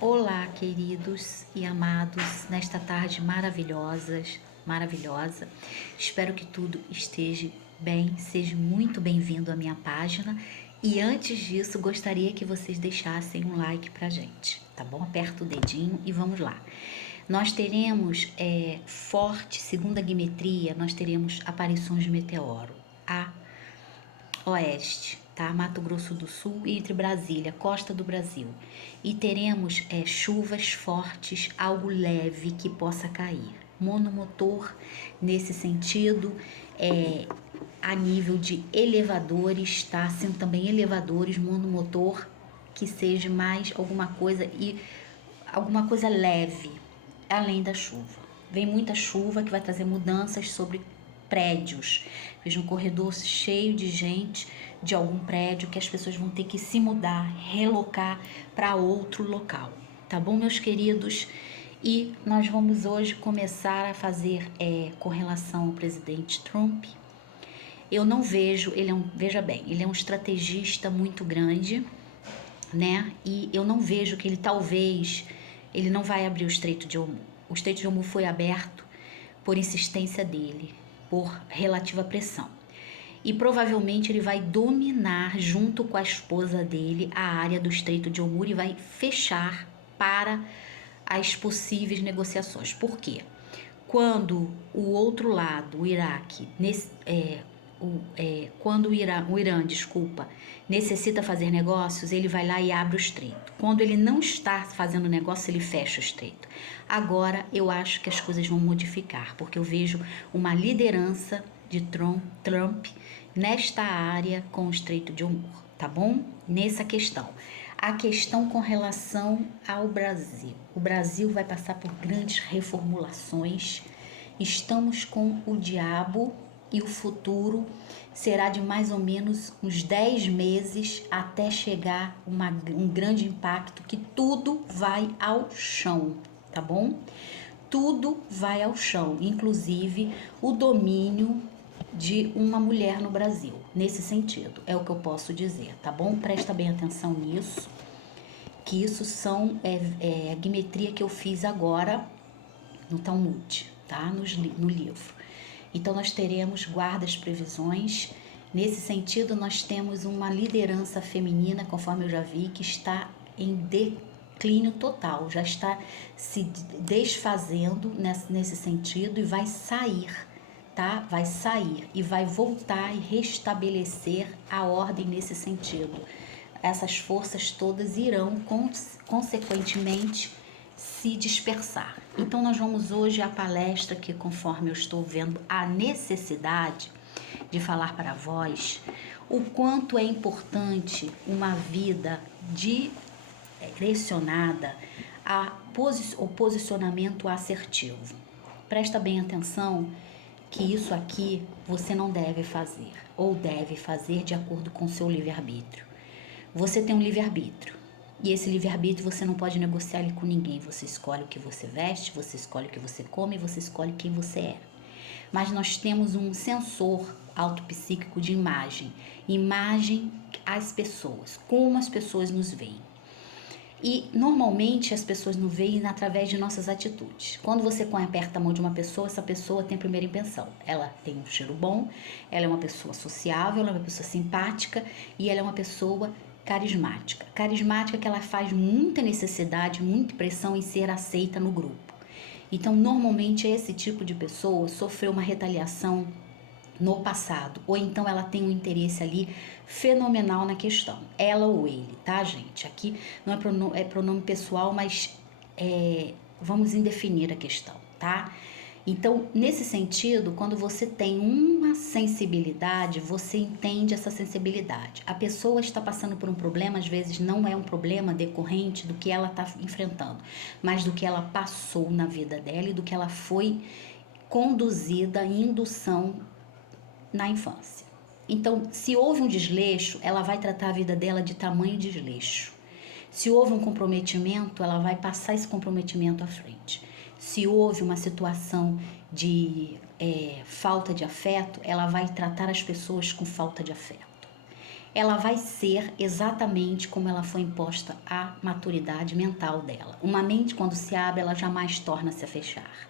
Olá, queridos e amados, nesta tarde maravilhosa. Espero que tudo esteja bem, seja muito bem-vindo à minha página. E antes disso, gostaria que vocês deixassem um like pra gente, tá bom? Aperta o dedinho e vamos lá. Nós teremos forte, segundo a guimetria, nós teremos aparições de meteoro a oeste, tá? Mato Grosso do Sul e entre Brasília, costa do Brasil. E teremos chuvas fortes, algo leve que possa cair. Monomotor, nesse sentido, a nível de elevadores, tá? Sendo também elevadores, monomotor, que seja mais alguma coisa leve, além da chuva. Vem muita chuva que vai trazer mudanças sobre prédios. Veja um corredor cheio de gente de algum prédio que as pessoas vão ter que se mudar, relocar para outro local. Tá bom, meus queridos? E nós vamos hoje começar a fazer com relação ao presidente Trump. Eu não vejo, veja bem, ele é um estrategista muito grande, né? E eu não vejo que ele não vai abrir o Estreito de Hormuz. O Estreito de Hormuz foi aberto por insistência dele, por relativa pressão. E provavelmente ele vai dominar, junto com a esposa dele, a área do Estreito de Hormuz e vai fechar para as possíveis negociações. Por quê? Quando o outro lado, o Iraque, quando o Irã, necessita fazer negócios, ele vai lá e abre o estreito. Quando ele não está fazendo negócio, ele fecha o estreito. Agora eu acho que as coisas vão modificar, porque eu vejo uma liderança de Trump nesta área com o Estreito de Hormuz, tá bom? Nessa questão. A questão com relação ao Brasil. O Brasil vai passar por grandes reformulações. Estamos com o diabo e o futuro será de mais ou menos uns 10 meses até chegar um grande impacto que tudo vai ao chão, tá bom? Tudo vai ao chão, inclusive o domínio de uma mulher no Brasil, nesse sentido, é o que eu posso dizer, tá bom? Presta bem atenção nisso, que isso são a guimetria que eu fiz agora no Talmud, tá? No livro. Então nós teremos guardas previsões. Nesse sentido, nós temos uma liderança feminina, conforme eu já vi, que está em declínio total, já está se desfazendo nesse sentido e vai sair, tá? Vai sair e vai voltar e restabelecer a ordem nesse sentido. Essas forças todas irão, consequentemente, se dispersar. Então nós vamos hoje à palestra que, conforme eu estou vendo a necessidade de falar para vós, o quanto é importante uma vida direcionada ao posicionamento assertivo. Presta bem atenção que isso aqui você não deve fazer, ou deve fazer de acordo com o seu livre-arbítrio. Você tem um livre-arbítrio. E esse livre-arbítrio você não pode negociar ele com ninguém. Você escolhe o que você veste, você escolhe o que você come, você escolhe quem você é. Mas nós temos um sensor autopsíquico de imagem às pessoas, como as pessoas nos veem. E normalmente as pessoas nos veem através de nossas atitudes. Quando você aperta a mão de uma pessoa, essa pessoa tem a primeira impressão. Ela tem um cheiro bom, ela é uma pessoa sociável, ela é uma pessoa simpática e ela é uma pessoa carismática. Carismática que ela faz muita necessidade, muita pressão em ser aceita no grupo. Então, normalmente, esse tipo de pessoa sofreu uma retaliação no passado, ou então ela tem um interesse ali fenomenal na questão, ela ou ele, tá, gente? Aqui não é pronome pessoal, mas vamos indefinir a questão, tá? Então, nesse sentido, quando você tem uma sensibilidade, você entende essa sensibilidade. A pessoa está passando por um problema, às vezes não é um problema decorrente do que ela está enfrentando, mas do que ela passou na vida dela e do que ela foi conduzida em indução na infância. Então, se houve um desleixo, ela vai tratar a vida dela de tamanho desleixo. Se houve um comprometimento, ela vai passar esse comprometimento à frente. Se houve uma situação de falta de afeto, ela vai tratar as pessoas com falta de afeto. ela vai ser exatamente como ela foi imposta à maturidade mental dela. Uma mente, quando se abre, ela jamais torna-se a fechar.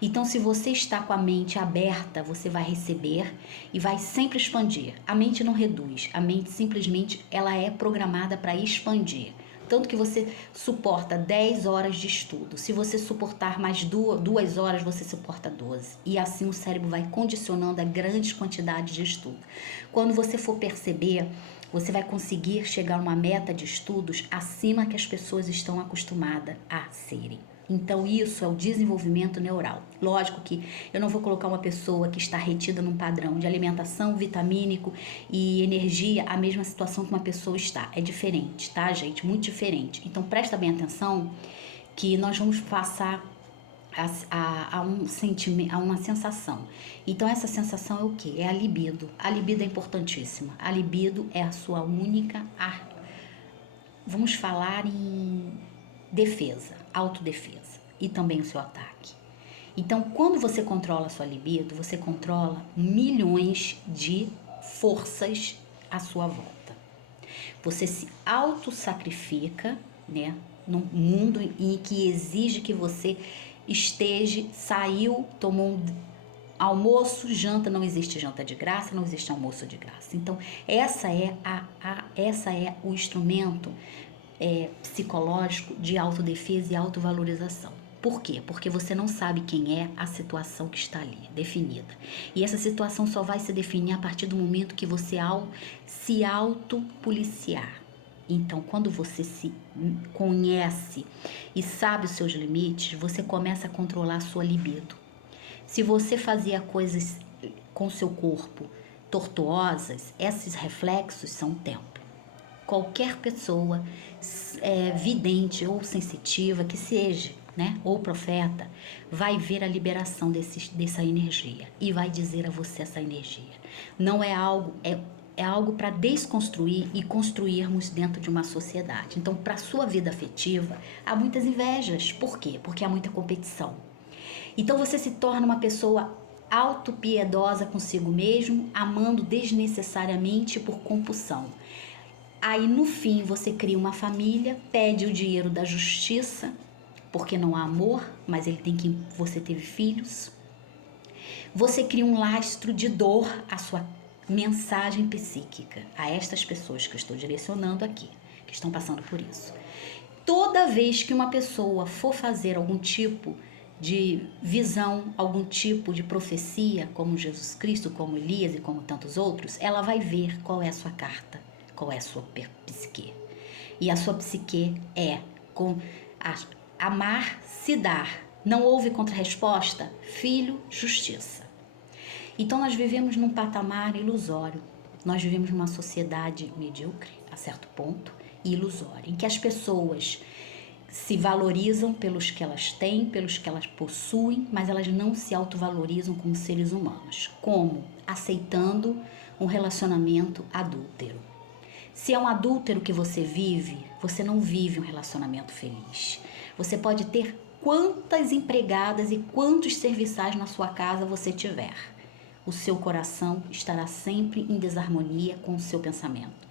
Então, se você está com a mente aberta, você vai receber e vai sempre expandir. A mente não reduz, a mente simplesmente ela é programada para expandir. Tanto que você suporta 10 horas de estudo. Se você suportar mais 2 horas, você suporta 12. E assim o cérebro vai condicionando a grandes quantidades de estudo. Quando você for perceber, você vai conseguir chegar a uma meta de estudos acima que as pessoas estão acostumadas a serem. Então isso é o desenvolvimento neural. Lógico que eu não vou colocar uma pessoa que está retida num padrão de alimentação, vitamínico e energia, a mesma situação que uma pessoa está. É diferente, tá, gente? Muito diferente. Então presta bem atenção que nós vamos passar a um sentimento, a uma sensação. Então essa sensação é o quê? É a libido. A libido é importantíssima. A libido é a sua única vamos falar em defesa, autodefesa e também o seu ataque. Então, quando você controla a sua libido, você controla milhões de forças à sua volta. Você se autossacrifica, né, num mundo em que exige que você saiu, tomou um almoço, janta, não existe janta de graça, não existe almoço de graça. Então, essa é o instrumento psicológico de autodefesa e autovalorização. Por quê? Porque você não sabe quem é a situação que está ali, definida. E essa situação só vai se definir a partir do momento que você se autopoliciar. Então, quando você se conhece e sabe os seus limites, você começa a controlar a sua libido. Se você fazia coisas com seu corpo tortuosas, esses reflexos são o tempo. Qualquer pessoa vidente ou sensitiva que seja, né, ou profeta, vai ver a liberação dessa energia e vai dizer a você essa energia. Não é algo, é algo para desconstruir e construirmos dentro de uma sociedade. Então, para a sua vida afetiva, há muitas invejas. Por quê? Porque há muita competição. Então, você se torna uma pessoa autopiedosa consigo mesmo, amando desnecessariamente por compulsão. Aí no fim você cria uma família, pede o dinheiro da justiça, porque não há amor, mas você teve filhos. Você cria um lastro de dor à sua mensagem psíquica, a estas pessoas que eu estou direcionando aqui, que estão passando por isso. Toda vez que uma pessoa for fazer algum tipo de visão, algum tipo de profecia, como Jesus Cristo, como Elias e como tantos outros, ela vai ver qual é a sua carta. Qual é a sua psique? E a sua psique é amar, se dar. Não houve contra-resposta? Filho, justiça. Então nós vivemos num patamar ilusório. Nós vivemos numa sociedade medíocre, a certo ponto, e ilusória, em que as pessoas se valorizam pelos que elas têm, pelos que elas possuem, mas elas não se autovalorizam como seres humanos. Como? Aceitando um relacionamento adúltero. Se é um adúltero que você vive, você não vive um relacionamento feliz. Você pode ter quantas empregadas e quantos serviçais na sua casa você tiver. O seu coração estará sempre em desarmonia com o seu pensamento.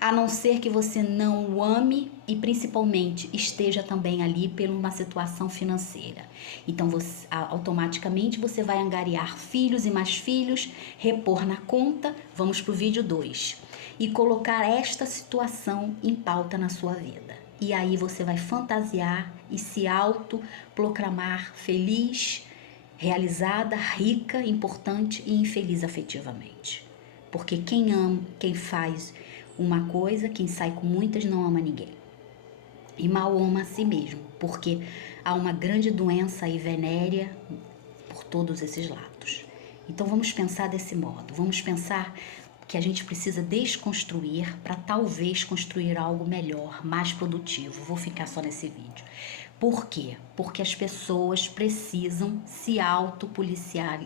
A não ser que você não o ame e principalmente esteja também ali por uma situação financeira. Então, automaticamente você vai angariar filhos e mais filhos, repor na conta, vamos para o vídeo 2. E colocar esta situação em pauta na sua vida. E aí você vai fantasiar e se autoproclamar feliz, realizada, rica, importante e infeliz afetivamente. Porque quem faz uma coisa, quem sai com muitas não ama ninguém. E mal ama a si mesmo, porque há uma grande doença aí venérea por todos esses lados. Então vamos pensar desse modo, vamos pensar que a gente precisa desconstruir para talvez construir algo melhor, mais produtivo. Vou ficar só nesse vídeo. Por quê? Porque as pessoas precisam se autopoliciar,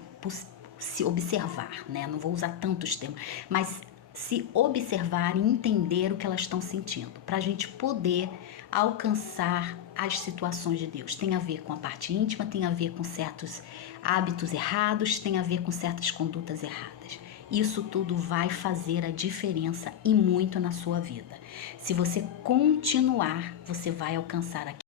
se observar, né? Não vou usar tantos termos, mas se observar e entender o que elas estão sentindo, para a gente poder alcançar as situações de Deus. Tem a ver com a parte íntima, tem a ver com certos hábitos errados, tem a ver com certas condutas erradas. Isso tudo vai fazer a diferença e muito na sua vida. Se você continuar, você vai alcançar aquilo